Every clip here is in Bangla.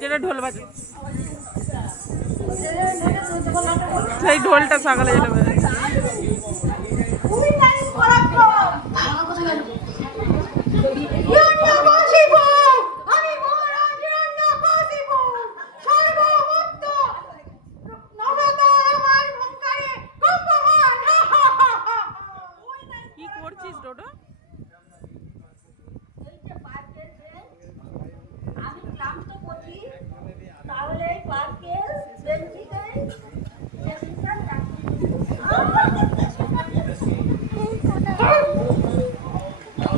যেটা ঢোল বাজে। সেই ঢোলটা সকালে যেটা বাজে।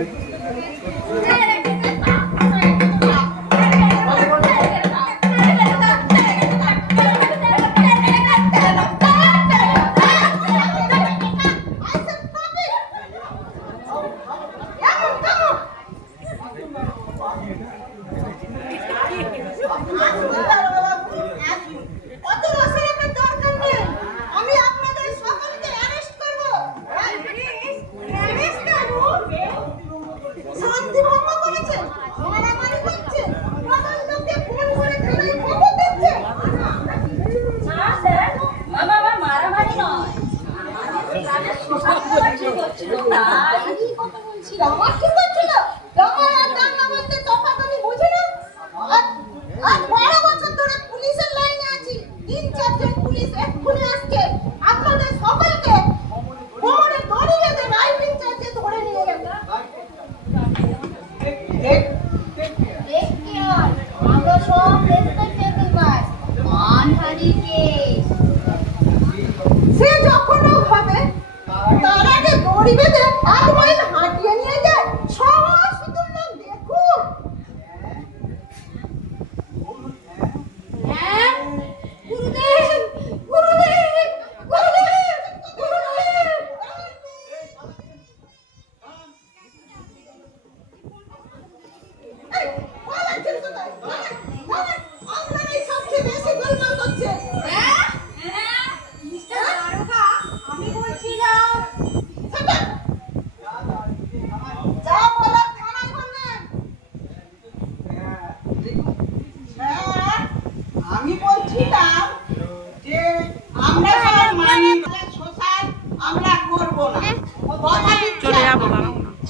Okay. নারীকে সে যখন হবে তার আগে দড়ি আট মাইল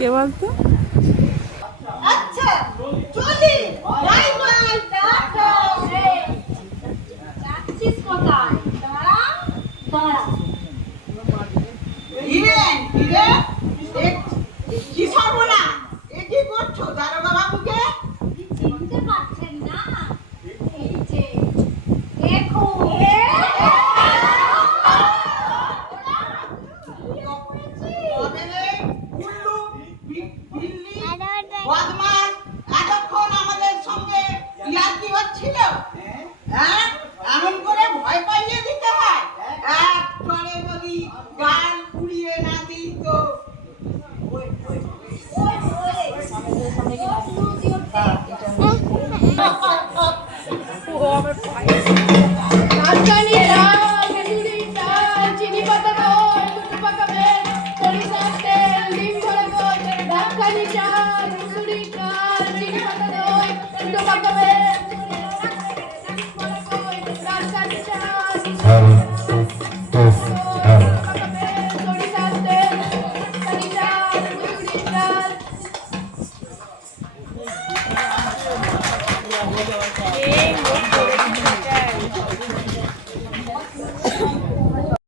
কে বলতো? আচ্ছা เย้